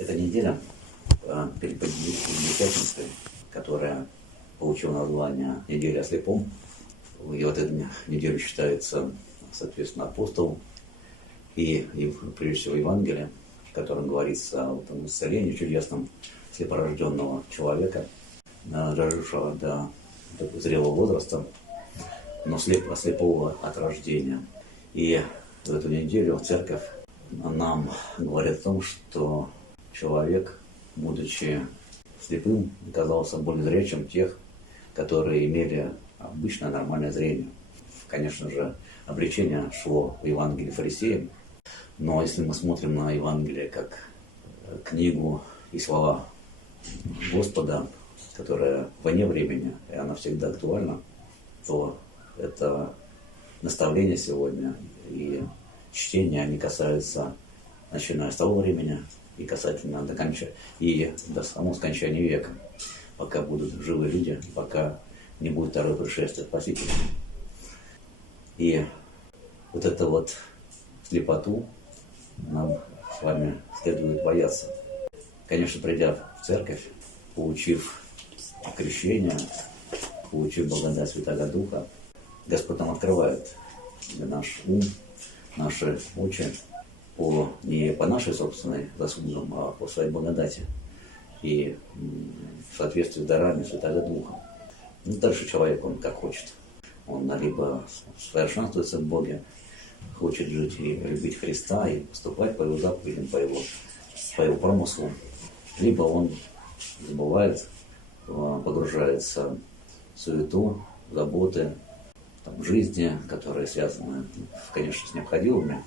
Эта неделя перед Пятницей, которая получила название «Неделя о слепом», и вот эта неделя считается, соответственно, апостолом, и прежде всего Евангелие, в котором говорится о том исцелении чудесном слепорожденного человека, дожившего до зрелого возраста, но слепого от рождения. И в эту неделю церковь нам говорит о том, что человек, будучи слепым, оказался более зрячим тех, которые имели обычное нормальное зрение. Конечно же, обличение шло в Евангелии фарисеям, но если мы смотрим на Евангелие как книгу и слова Господа, которая вне времени, и она всегда актуальна, то это наставление сегодня и чтение, они касаются, начиная с того времени и касательно и до самого скончания века, пока будут живые люди, пока не будет второе пришествие Спасителя. И вот эту вот слепоту нам с вами следует бояться. Конечно, придя в церковь, получив крещение, получив благодать Святаго Духа, Господь нам открывает наш ум, наши очи не по нашей собственной заслугам, а по своей благодати и в соответствии с дарами Святаго Духа. Дальше человек, он как хочет. Он либо совершенствуется в Боге, хочет жить и любить Христа, и поступать по Его заповедям, по его промыслу, либо он забывает, погружается в суету, заботы, жизни, которые связаны, конечно, с необходимыми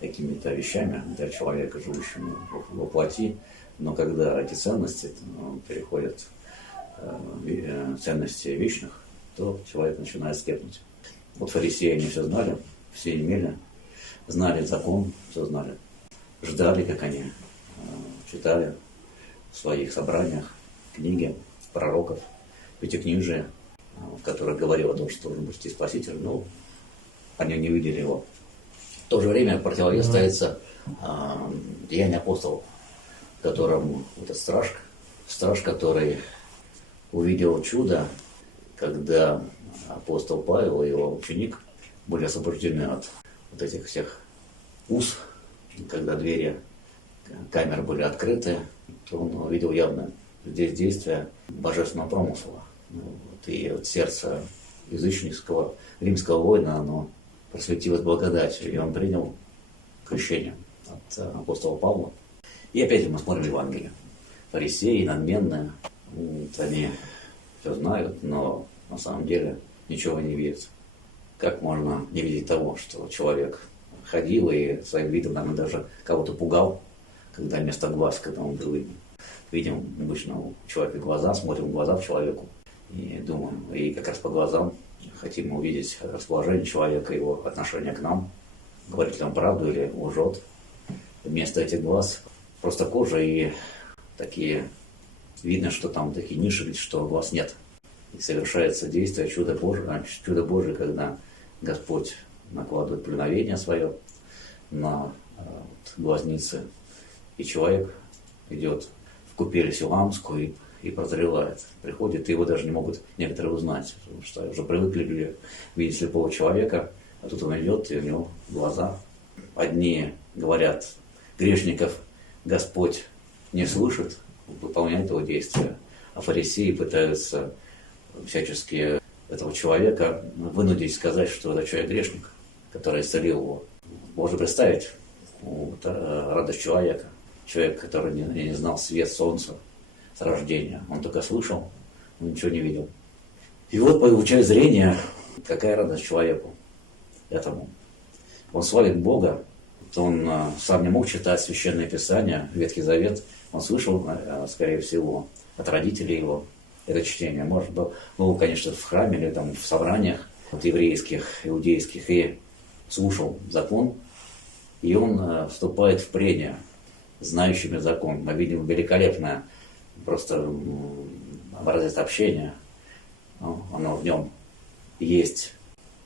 какими-то вещами для человека, живущего во плоти, но когда эти ценности переходят в ценности вечных, то человек начинает слепнуть. Вот фарисеи, они все знали, все имели, знали закон, все знали, ждали, как они читали в своих собраниях книги пророков, пятикнижие, в которых говорил о том, что должен быть Спаситель, но они не видели его. В то же время в противовес ставится деяние апостолов, в котором этот страж, который увидел чудо, когда апостол Павел и его ученик были освобождены от вот этих всех уз, когда двери камер были открыты, то он увидел явно здесь действие божественного промысла. И вот сердце языческого римского воина, оно просветилось благодатью, и он принял крещение от апостола Павла. И опять мы смотрим Евангелие. Фарисеи надменные, они все знают, но на самом деле ничего не видят. Как можно не видеть того, что человек ходил и своим видом, наверное, даже кого-то пугал, когда вместо глаз, когда он был видим обычно у человека глаза, смотрим в глаза человеку и думаем, и как раз по глазам хотим увидеть расположение человека, его отношение к нам, говорит ли он правду или лжет. Вместо этих глаз просто кожа, и такие видно, что там такие ниши, что глаз нет. И совершается действие чудо Божие, когда Господь накладывает плюновение свое на глазницы, и человек идет в купель силамскую и прозревает. Приходит, и его даже не могут некоторые узнать, потому что уже привыкли видеть слепого человека, а тут он идет, и у него глаза. Одни говорят, грешников Господь не слышит, выполняет его действия, а фарисеи пытаются всячески этого человека вынудить сказать, что это человек грешник, который исцелил его. Можно представить радость человека, человек, который не знал свет солнца с рождения, он только слышал, он ничего не видел. И вот, получая зрение, какая радость человеку этому. Он славит Бога, он сам не мог читать Священное Писание, Ветхий Завет, он слышал, скорее всего, от родителей его это чтение. Может, был, конечно, в храме или там, в собраниях еврейских, иудейских, и слушал закон, и он вступает в прения знающими закон. Мы видим великолепное просто образец общения. Оно в нем есть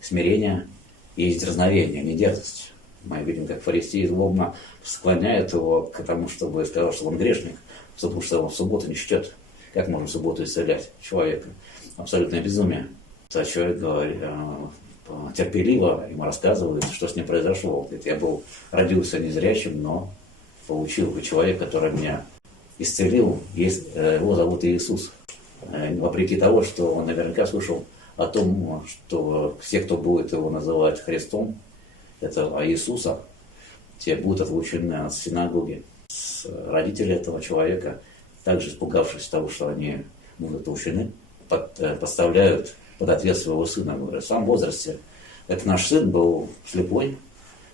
смирение, есть дерзновение, не дерзость. Мы видим, как фарисеи злобно склоняют его к тому, чтобы сказал, что он грешник, потому что он в субботу не чтет. Как можно в субботу исцелять человека? Абсолютное безумие. А человек говорит, терпеливо ему рассказывает, что с ним произошло. Говорит, я родился незрячим, но получил человек, который меня исцелил, его зовут Иисус. Вопреки того, что он наверняка слышал о том, что все, кто будет его называть Христом, это Иисуса, те будут отлучены от синагоги. Родители этого человека, также испугавшись того, что они будут отлучены, подставляют под ответ своего сына. Говорят, в самом возрасте, это наш сын был слепой,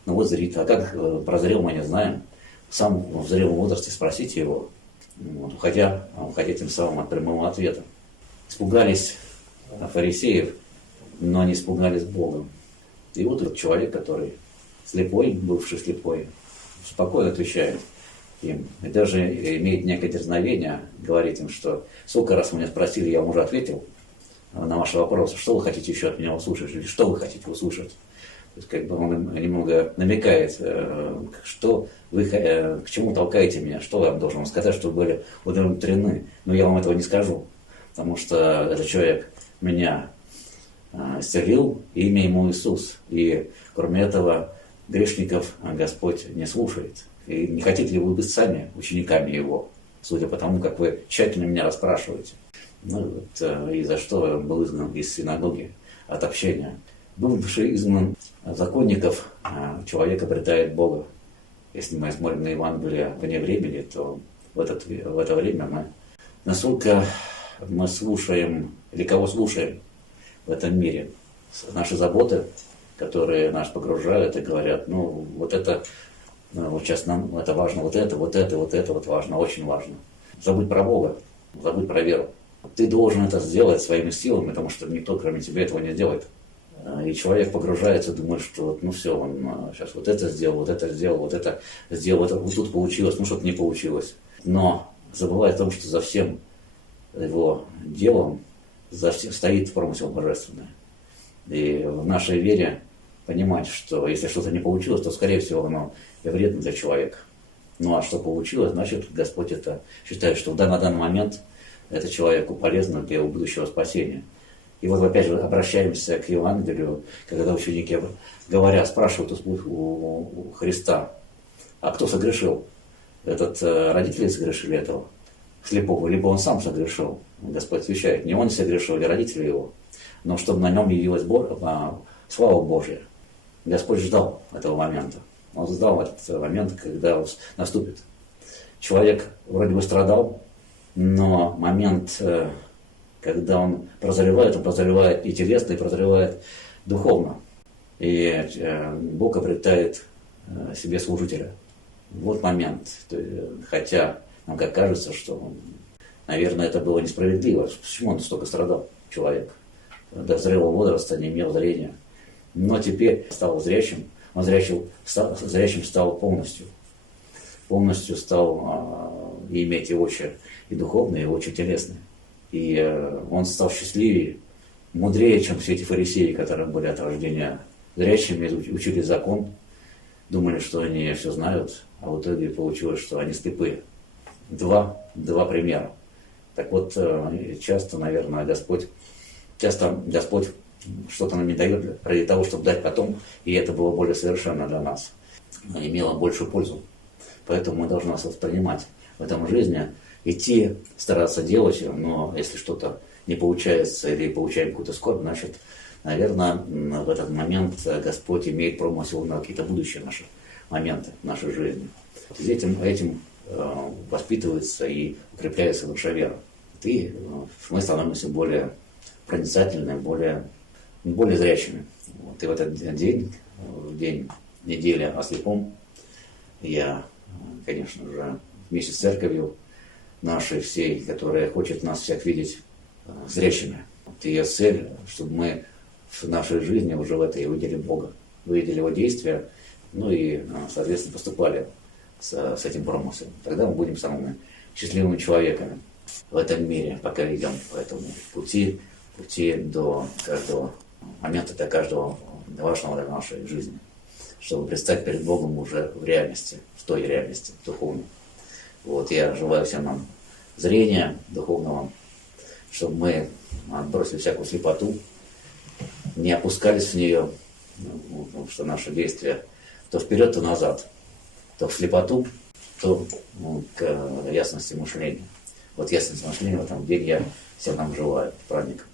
но вот зрит. А как прозрел, мы не знаем. Сам в зрелом возрасте спросите его, уходя тем самым от прямого ответа. Испугались фарисеев, но не испугались Бога. И вот этот человек, который слепой, бывший слепой, спокойно отвечает им. И даже имеет некое дерзновение, говорит им, что сколько раз вы меня спросили, я вам уже ответил на ваши вопросы, что вы хотите еще от меня услышать, или что вы хотите услышать. То есть как бы он немного намекает, что вы, к чему толкаете меня, что я вам должен сказать, чтобы были удовлетворены. Но я вам этого не скажу, потому что этот человек меня исцелил, имя ему Иисус. И кроме этого грешников Господь не слушает. И не хотите ли вы быть сами учениками Его, судя по тому, как вы тщательно меня расспрашиваете. И за что он был изгнан из синагоги, от общения. Бывший изгнан законников, человек обретает Бога. Если мы смотрим на Евангелие вне времени, то в это время насколько мы слушаем, или кого слушаем в этом мире. Наши заботы, которые нас погружают и говорят, вот сейчас нам это важно, вот это важно, очень важно. Забудь про Бога, забудь про веру. Ты должен это сделать своими силами, потому что никто, кроме тебя, этого не сделает. И человек погружается, думает, что все, он сейчас вот это сделал, вот это сделал, вот тут получилось, что-то не получилось. Но забывает о том, что за всем его делом стоит промысел божественный. И в нашей вере понимать, что если что-то не получилось, то, скорее всего, оно и вредно для человека. А что получилось, значит, Господь это считает, что на данный момент это человеку полезно для его будущего спасения. И вот опять же обращаемся к Евангелию, когда ученики спрашивают у Христа, а кто согрешил? Родители согрешили этого слепого, либо он сам согрешил? Господь отвечает, не он согрешил, или родители его, но чтобы на нем явилась слава Божья. Господь ждал этого момента. Он ждал этот момент, когда наступит. Человек вроде бы страдал, но момент, когда он прозревает и телесно, и прозревает духовно. И Бог обретает себе служителя. Вот момент. Хотя нам как кажется, что, наверное, это было несправедливо. Почему он столько страдал, человек? До зрелого возраста не имел зрения. Но теперь стал зрячим. Он зрячим стал полностью. Полностью стал иметь и очи и духовные, и очи телесные. И он стал счастливее, мудрее, чем все эти фарисеи, которые были от рождения зрячими, учили закон, думали, что они все знают, а в итоге получилось, что они слепые. Два примера. Так вот, часто, наверное, Господь что-то нам не дает ради того, чтобы дать потом, и это было более совершенно для нас, имело большую пользу. Поэтому мы должны нас воспринимать в этом жизни, идти, стараться делать, но если что-то не получается или получаем какую-то скорбь, значит, наверное, в этот момент Господь имеет промысел на какие-то будущие наши моменты в нашей жизни. Этим воспитывается и укрепляется наша вера. И мы становимся более проницательными, более зрячими. И в этот день, в день недели о слепом, я, конечно же, вместе с церковью нашей всей, которая хочет нас всех видеть зрячими. Ее цель, чтобы мы в нашей жизни уже в этой увидели Бога, увидели Его действия, и, соответственно, поступали с этим промыслом. Тогда мы будем самыми счастливыми человеками в этом мире, пока идем по этому пути до каждого момента, до каждого важного для нашей жизни. чтобы предстать перед Богом уже в реальности, в той реальности духовной. Вот, я желаю всем нам зрения духовного, чтобы мы отбросили всякую слепоту, не опускались в нее, потому что наши действия то вперед, то назад, то в слепоту, то к ясности мышления. Вот ясность мышления в этом день я всем нам желаю, праздником.